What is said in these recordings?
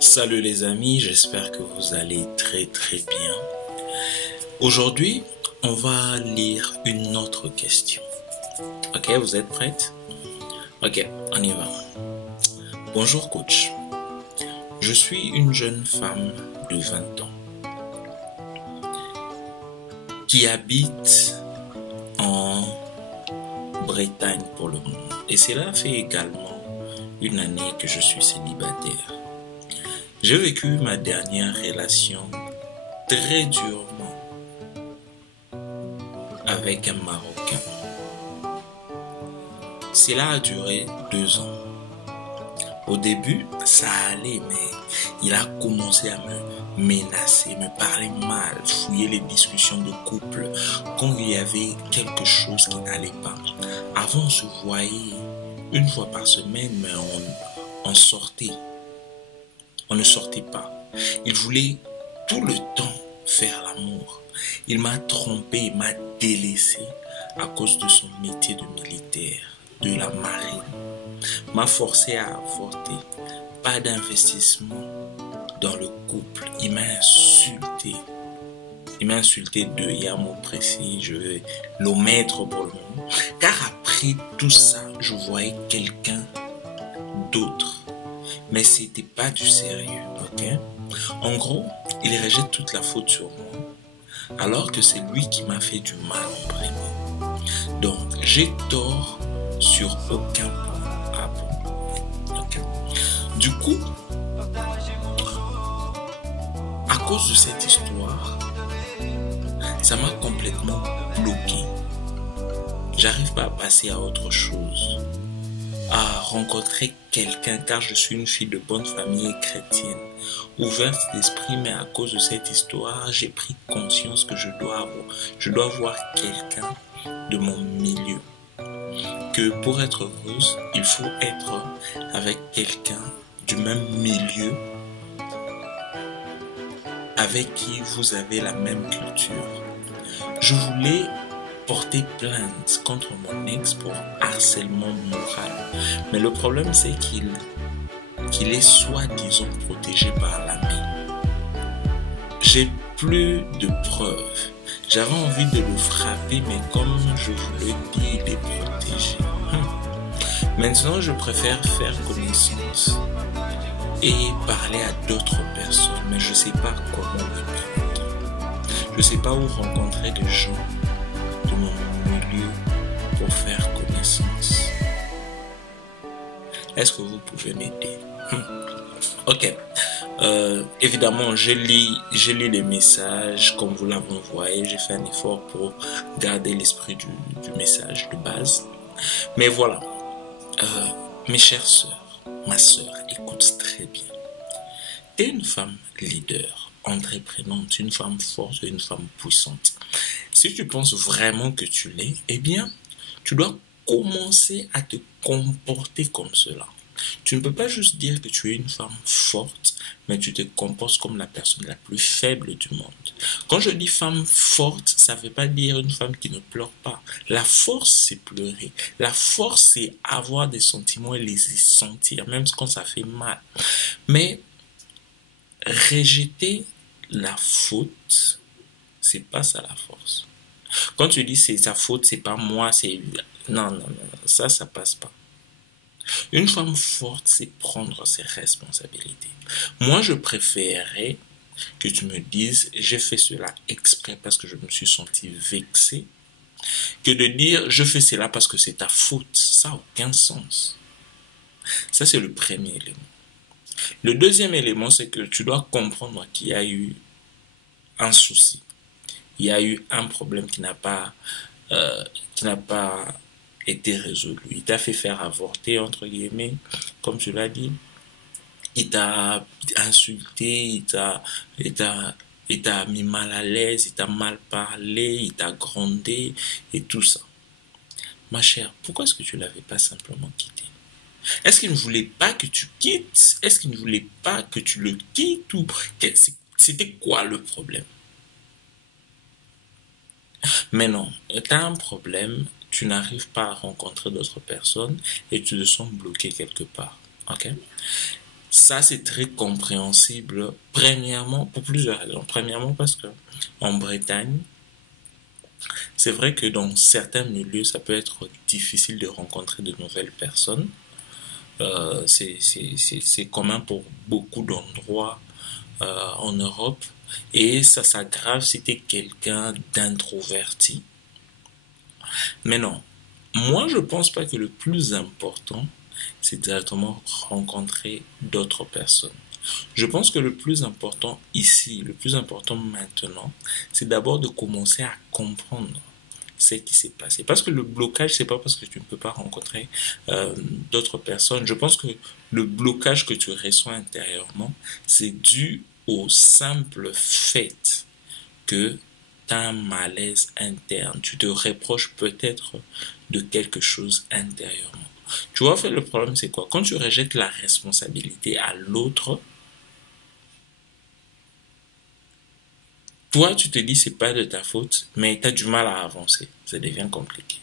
Salut les amis, j'espère que vous allez très bien. Aujourd'hui, on va lire une autre question. Ok, vous êtes prêtes? Ok, on y va. Bonjour coach. Je suis une jeune femme de 20 ans qui habite en Bretagne pour le moment. Et cela fait également une année que je suis célibataire. J'ai vécu ma dernière relation très durement avec un Marocain. Cela a duré 2 ans. Au début, ça allait, mais il a commencé à me menacer, me parler mal, fouiller les discussions de couple quand il y avait quelque chose qui n'allait pas. Avant, on se voyait une fois par semaine, mais on sortait. On ne sortait pas. Il voulait tout le temps faire l'amour. Il m'a trompé, il m'a délaissé à cause de son métier de militaire, de la marine. M'a forcé à avorter. Pas d'investissement dans le couple. Il m'a insulté. Il m'a insulté il y a un mot précis, je vais l'omettre pour le moment. Car après tout ça, je voyais quelqu'un d'autre. Mais c'était pas du sérieux, ok? En gros, il rejette toute la faute sur moi, alors que c'est lui qui m'a fait du mal en premier. Donc, j'ai tort sur aucun point. Ah bon? Ok. Du coup, à cause de cette histoire, ça m'a complètement bloqué. J'arrive pas à passer à autre chose, à rencontrer quelqu'un, car je suis une fille de bonne famille et chrétienne, ouverte d'esprit, mais à cause de cette histoire, j'ai pris conscience que je dois voir quelqu'un de mon milieu. Que pour être heureuse, il faut être avec quelqu'un du même milieu, avec qui vous avez la même culture. Je voulais porter plainte contre mon ex pour harcèlement moral. Mais le problème, c'est qu'il est soi-disant protégé par l'ami. J'ai plus de preuves. J'avais envie de le frapper, mais comme je vous le dis, il est protégé. Maintenant, je préfère faire connaissance et parler à d'autres personnes, mais je ne sais pas comment le prendre. Je ne sais pas où rencontrer des gens de mon milieu pour faire connaissance. Est-ce que vous pouvez m'aider? Ok. Évidemment, je lis les messages comme vous l'avez envoyé. J'ai fait un effort pour garder l'esprit du message de base. Mais voilà. Mes chères sœurs, ma sœur, écoute très bien. Tu es une femme leader, entreprenante, une femme forte, une femme puissante. Si tu penses vraiment que tu l'es, eh bien, tu dois commencer à te comporter comme cela. Tu ne peux pas juste dire que tu es une femme forte, mais tu te comportes comme la personne la plus faible du monde. Quand je dis femme forte, ça ne veut pas dire une femme qui ne pleure pas. La force, c'est pleurer. La force, c'est avoir des sentiments et les sentir, même quand ça fait mal. Mais rejeter la faute, c'est pas ça la force. Quand tu dis c'est sa faute, c'est pas moi, c'est... Non, ça passe pas. Une femme forte, c'est prendre ses responsabilités. Moi, je préférerais que tu me dises, j'ai fait cela exprès parce que je me suis senti vexé, que de dire, je fais cela parce que c'est ta faute. Ça n'a aucun sens. Ça, c'est le premier élément. Le deuxième élément, c'est que tu dois comprendre qu'il y a eu un souci. Il y a eu un problème qui n'a pas été résolu. Il t'a fait faire avorter, entre guillemets, comme tu l'as dit. Il t'a insulté, il t'a mis mal à l'aise, il t'a mal parlé, il t'a grondé et tout ça. Ma chère, pourquoi est-ce que tu ne l'avais pas simplement quitté? Est-ce qu'il ne voulait pas que tu quittes? Est-ce qu'il ne voulait pas que tu le quittes? Ou c'était quoi le problème? Mais non, tu as un problème, tu n'arrives pas à rencontrer d'autres personnes et tu te sens bloqué quelque part. Ok? Ça, c'est très compréhensible. Premièrement, pour plusieurs raisons. Premièrement, parce que en Bretagne, c'est vrai que dans certains milieux, ça peut être difficile de rencontrer de nouvelles personnes. C'est commun pour beaucoup d'endroits en Europe. Et ça s'aggrave si tu es quelqu'un d'introverti. Mais non, moi je pense pas que le plus important, c'est directement rencontrer d'autres personnes. Je pense que le plus important ici, le plus important maintenant, c'est d'abord de commencer à comprendre ce qui s'est passé. Parce que le blocage, c'est pas parce que tu ne peux pas rencontrer d'autres personnes. Je pense que le blocage que tu ressens intérieurement, c'est dû au simple fait que tu as un malaise interne. Tu te reproches peut-être de quelque chose intérieurement. Tu vois, en fait, le problème, c'est quoi? Quand tu rejettes la responsabilité à l'autre, toi, tu te dis, c'est pas de ta faute, mais tu as du mal à avancer. Ça devient compliqué.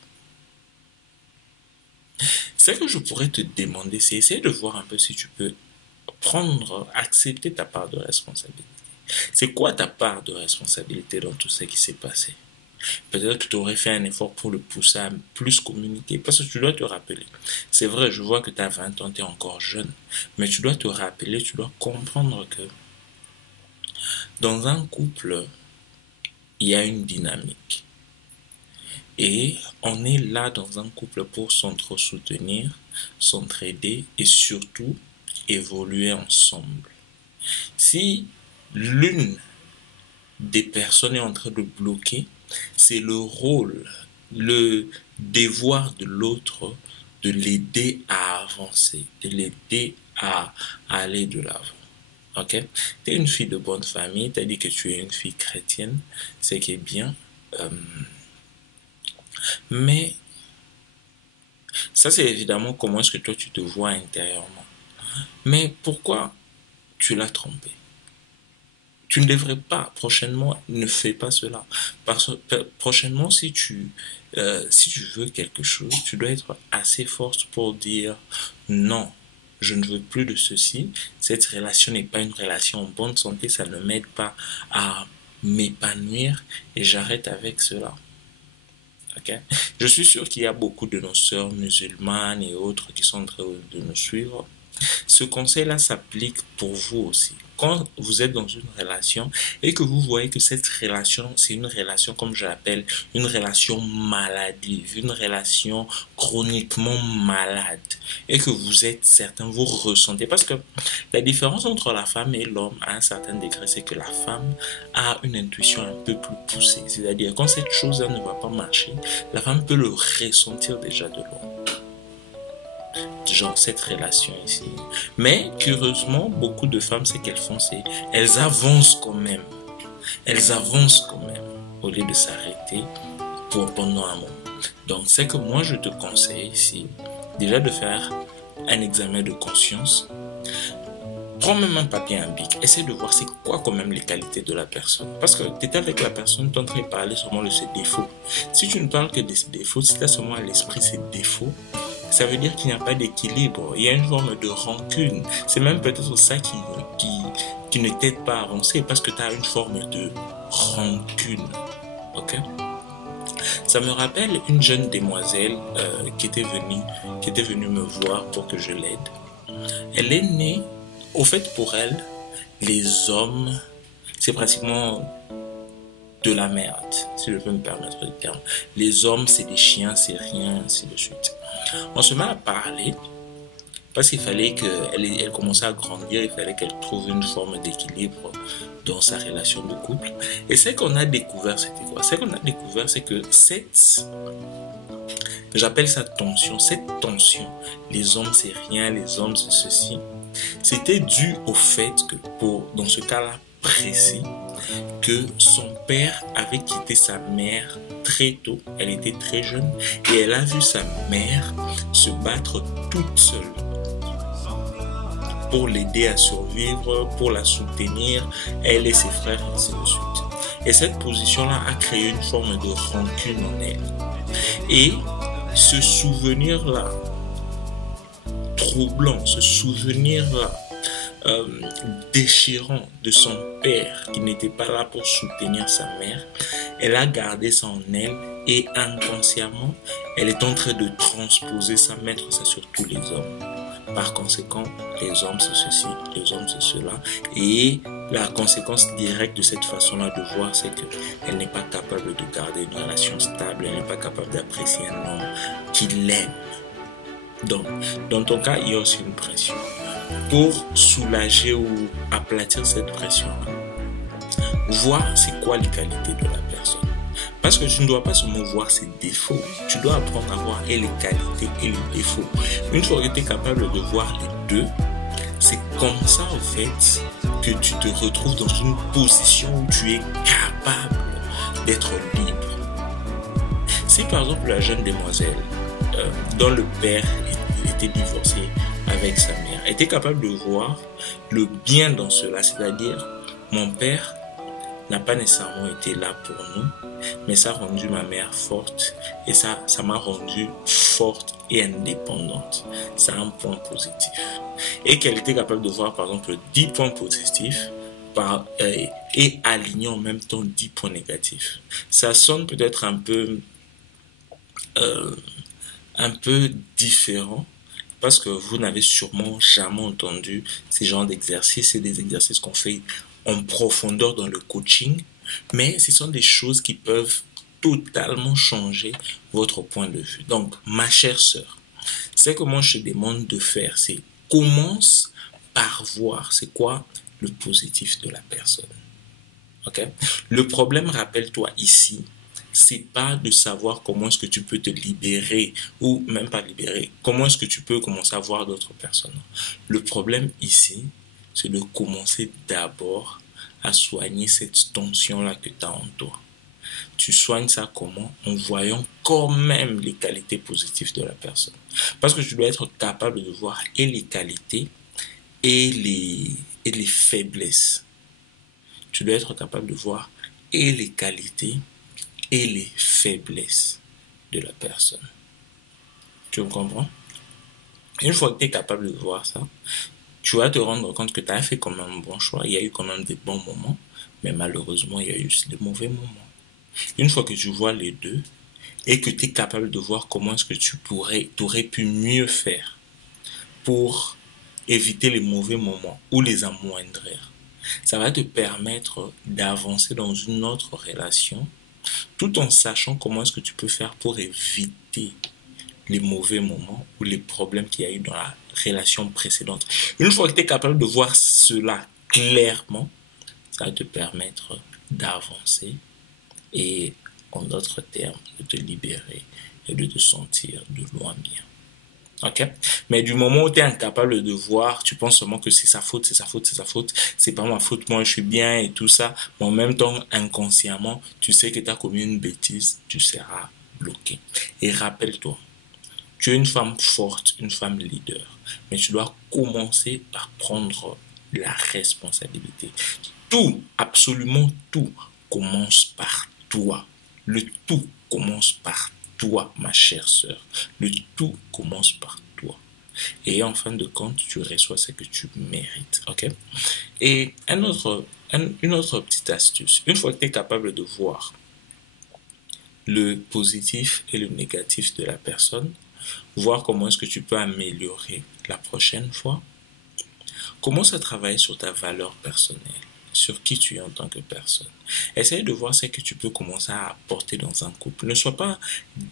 Ce que je pourrais te demander, c'est essayer de voir un peu si tu peux accepter ta part de responsabilité. C'est quoi ta part de responsabilité dans tout ce qui s'est passé? Peut-être que tu aurais fait un effort pour le pousser à plus communiquer. Parce que tu dois te rappeler. C'est vrai, je vois que tu as 20 ans, tu es encore jeune. Mais tu dois te rappeler, tu dois comprendre que dans un couple, il y a une dynamique. Et on est là dans un couple pour s'entre-soutenir, s'entraider et surtout évoluer ensemble. Si l'une des personnes est en train de bloquer, c'est le rôle, le devoir de l'autre de l'aider à avancer, de l'aider à aller de l'avant. Ok? Tu es une fille de bonne famille, tu as dit que tu es une fille chrétienne, c'est qui est bien. Mais ça, c'est évidemment comment est-ce que toi tu te vois intérieurement. Mais pourquoi tu l'as trompé? Tu ne devrais pas, prochainement, ne fais pas cela. Parce que prochainement, si tu veux quelque chose, tu dois être assez forte pour dire non, je ne veux plus de ceci. Cette relation n'est pas une relation en bonne santé, ça ne m'aide pas à m'épanouir et j'arrête avec cela. Okay? Je suis sûr qu'il y a beaucoup de nos sœurs musulmanes et autres qui sont en train de nous suivre. Ce conseil-là s'applique pour vous aussi. Quand vous êtes dans une relation et que vous voyez que cette relation, c'est une relation, comme je l'appelle, une relation maladive, une relation chroniquement malade, et que vous êtes certain, vous ressentez, parce que la différence entre la femme et l'homme à un certain degré, c'est que la femme a une intuition un peu plus poussée. C'est-à-dire, quand cette chose-là ne va pas marcher, la femme peut le ressentir déjà de loin. Genre cette relation ici. Mais curieusement, beaucoup de femmes, ce qu'elles font, c'est elles avancent quand même. Elles avancent quand même au lieu de s'arrêter pendant un moment. Donc, c'est que moi, je te conseille ici déjà de faire un examen de conscience. Prends même un papier et un bic. Essaie de voir c'est quoi quand même les qualités de la personne. Parce que tu es avec la personne, tu es en train de parler seulement de ses défauts. Si tu ne parles que de ses défauts, si tu as seulement à l'esprit ses défauts, ça veut dire qu'il n'y a pas d'équilibre. Il y a une forme de rancune. C'est même peut-être ça qui ne t'aide pas à avancer parce que tu as une forme de rancune. Ok? Ça me rappelle une jeune demoiselle qui était venue me voir pour que je l'aide. Elle est née, au fait pour elle, les hommes, c'est pratiquement de la merde, si je peux me permettre le terme. Les hommes, c'est des chiens, c'est rien, ainsi de suite. On se met à parler parce qu'il fallait qu'elle commence à grandir, il fallait qu'elle trouve une forme d'équilibre dans sa relation de couple. Et ce qu'on a découvert, c'était quoi? Ce qu'on a découvert, c'est que j'appelle ça tension, cette tension, les hommes c'est rien, les hommes c'est ceci, c'était dû au fait que, dans ce cas-là précis, que son père avait quitté sa mère très tôt, elle était très jeune, et elle a vu sa mère se battre toute seule pour l'aider à survivre, pour la soutenir, elle et ses frères, et ainsi de suite. Et cette position-là a créé une forme de rancune en elle. Et ce souvenir-là, troublant, ce souvenir-là, déchirant de son père qui n'était pas là pour soutenir sa mère, elle a gardé ça en elle et inconsciemment, elle est en train de transposer ça, mettre ça sur tous les hommes. Par conséquent, les hommes c'est ceci, les hommes c'est cela. Et la conséquence directe de cette façon-là de voir, c'est qu'elle n'est pas capable de garder une relation stable, elle n'est pas capable d'apprécier un homme qui l'aime. Donc, dans ton cas, il y a aussi une pression. Pour soulager ou aplatir cette pression-là, voir c'est quoi les qualités de la personne. Parce que tu ne dois pas seulement voir ses défauts, tu dois apprendre à voir et les qualités et les défauts. Une fois que tu es capable de voir les deux, c'est comme ça en fait que tu te retrouves dans une position où tu es capable d'être libre. Si par exemple la jeune demoiselle dont le père était divorcé avec sa mère était capable de voir le bien dans cela, c'est-à-dire mon père n'a pas nécessairement été là pour nous, mais ça a rendu ma mère forte et ça m'a rendue forte et indépendante. C'est un point positif. Et qu'elle était capable de voir par exemple 10 points positifs et aligner en même temps 10 points négatifs. Ça sonne peut-être un peu différent parce que vous n'avez sûrement jamais entendu ces genres d'exercices. C'est des exercices qu'on fait en profondeur dans le coaching, mais ce sont des choses qui peuvent totalement changer votre point de vue. Donc, ma chère sœur, c'est que moi je te demande de faire, c'est commence par voir c'est quoi le positif de la personne. Ok? Le problème, rappelle-toi ici, c'est pas de savoir comment est-ce que tu peux te libérer ou même pas libérer, comment est-ce que tu peux commencer à voir d'autres personnes. Le problème ici, c'est de commencer d'abord à soigner cette tension-là que tu as en toi. Tu soignes ça comment? En voyant quand même les qualités positives de la personne. Parce que tu dois être capable de voir et les qualités et les faiblesses. Tu dois être capable de voir et les qualités et les faiblesses de la personne. Tu me comprends? Une fois que tu es capable de voir ça, tu vas te rendre compte que tu as fait quand même un bon choix. Il y a eu quand même des bons moments, mais malheureusement, il y a eu aussi des mauvais moments. Une fois que tu vois les deux et que tu es capable de voir comment est-ce que tu aurais pu mieux faire pour éviter les mauvais moments ou les amoindrir, ça va te permettre d'avancer dans une autre relation tout en sachant comment est-ce que tu peux faire pour éviter les mauvais moments ou les problèmes qu'il y a eu dans la relation précédente. Une fois que tu es capable de voir cela clairement, ça va te permettre d'avancer et, en d'autres termes, de te libérer et de te sentir de loin bien. Ok? Mais du moment où tu es incapable de voir, tu penses seulement que c'est sa faute, c'est pas ma faute, moi je suis bien et tout ça, mais en même temps, inconsciemment, tu sais que tu as commis une bêtise, tu seras bloqué. Et rappelle-toi, tu es une femme forte, une femme leader, mais tu dois commencer par prendre la responsabilité. Tout, absolument tout, commence par toi. Le tout commence par toi, ma chère sœur. Le tout commence par toi. Et en fin de compte, tu reçois ce que tu mérites. Ok? Et une autre petite astuce. Une fois que tu es capable de voir le positif et le négatif de la personne, voir comment est-ce que tu peux améliorer la prochaine fois, commence à travailler sur ta valeur personnelle, sur qui tu es en tant que personne. Essaye de voir ce que tu peux commencer à apporter dans un couple. Ne sois pas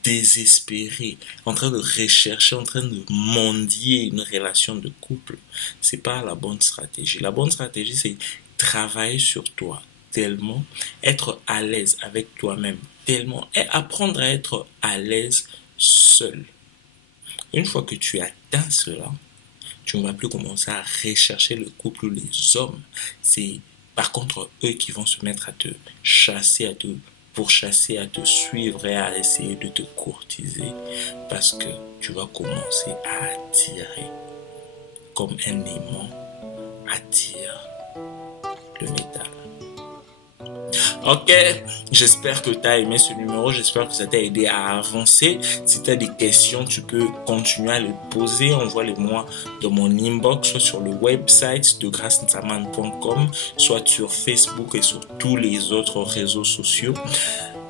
désespéré, en train de rechercher, en train de mendier une relation de couple. C'est pas la bonne stratégie. La bonne stratégie, c'est travailler sur toi tellement, être à l'aise avec toi-même tellement, et apprendre à être à l'aise seul. Une fois que tu atteins cela, tu ne vas plus commencer à rechercher le couple ou les hommes. C'est par contre eux qui vont se mettre à te chasser, à te pourchasser, à te suivre et à essayer de te courtiser. Parce que tu vas commencer à attirer comme un aimant attire le métal. Ok, J'espère que tu as aimé ce numéro, j'espère que ça t'a aidé à avancer. Si tu as des questions, tu peux continuer à les poser. Envoie-les-moi dans mon inbox, soit sur le website de gracentsaman.com, soit sur Facebook et sur tous les autres réseaux sociaux.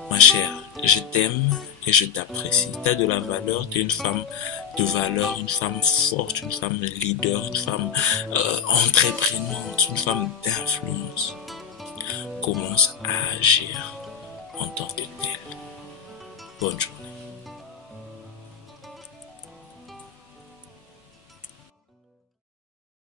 Ma chère, je t'aime et je t'apprécie. Tu as de la valeur, tu es une femme de valeur, une femme forte, une femme leader, une femme entreprenante, une femme d'influence. Commence à agir en tant que tel. Bonne journée.